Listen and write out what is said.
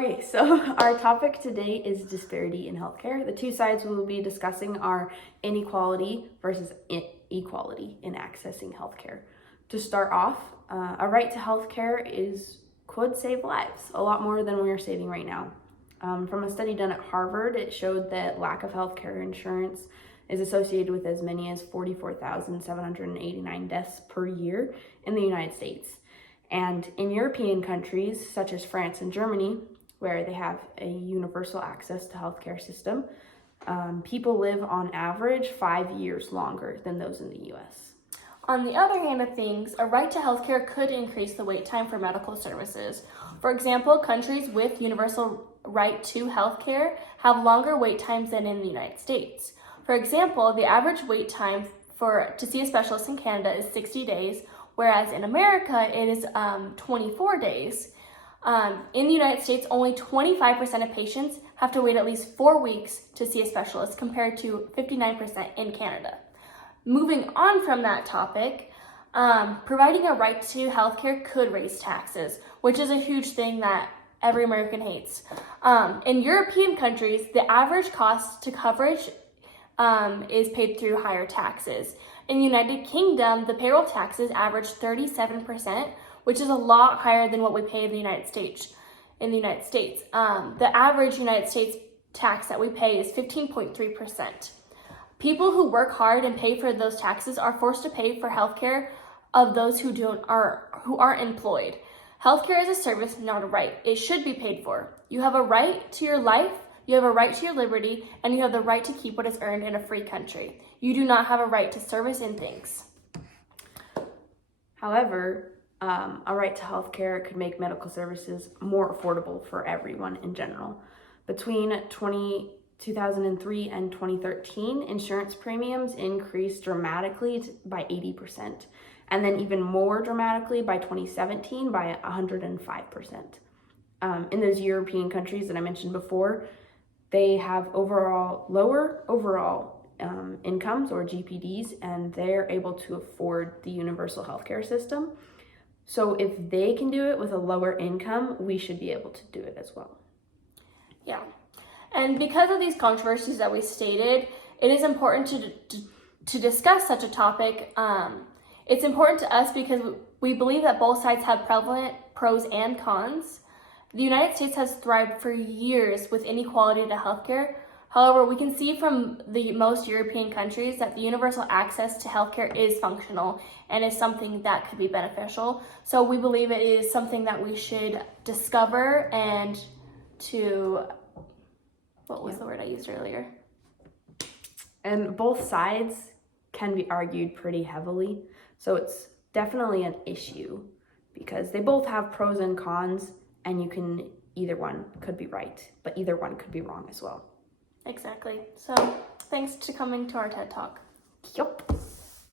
Okay, so our topic today is disparity in healthcare. The two sides we will be discussing are inequality versus equality in accessing healthcare. To start off, a right to healthcare could save lives, a lot more than we are saving right now. From a study done at Harvard, it showed that lack of healthcare insurance is associated with as many as 44,789 deaths per year in the United States. And in European countries such as France and Germany, where they have a universal access to healthcare system, people live on average 5 years longer than those in the US. On the other hand of things, a right to healthcare could increase the wait time for medical services. For example, countries with universal right to healthcare have longer wait times than in the United States. For example, the average wait time to see a specialist in Canada is 60 days, whereas in America it is 24 days. In the United States, only 25% of patients have to wait at least 4 weeks to see a specialist, compared to 59% in Canada. Moving on from that topic, providing a right to healthcare could raise taxes, which is a huge thing that every American hates. In European countries, the average cost to coverage is paid through higher taxes. In the United Kingdom, the payroll taxes average 37%, which is a lot higher than what we pay in the United States. The average United States tax that we pay is 15.3%. People who work hard and pay for those taxes are forced to pay for healthcare of those who aren't employed. Healthcare is a service, not a right. It should be paid for. You have a right to your life, you have a right to your liberty, and you have the right to keep what is earned in a free country. You do not have a right to service and things. However, a right to healthcare could make medical services more affordable for everyone in general. Between 2003 and 2013, insurance premiums increased dramatically by 80%, and then even more dramatically by 2017 by 105%. In those European countries that I mentioned before, they have lower overall incomes, or GPDs, and they're able to afford the universal healthcare system. So if they can do it with a lower income, we should be able to do it as well. Yeah. And because of these controversies that we stated, it is important to discuss such a topic. It's important to us because we believe that both sides have prevalent pros and cons. The United States has thrived for years with inequality to healthcare. However, we can see from most European countries that the universal access to healthcare is functional and is something that could be beneficial. So we believe it is something that we should discover and what was the word I used earlier? And both sides can be argued pretty heavily. So it's definitely an issue because they both have pros and cons, and either one could be right, but either one could be wrong as well. Exactly. So thanks for coming to our TED Talk. Yup.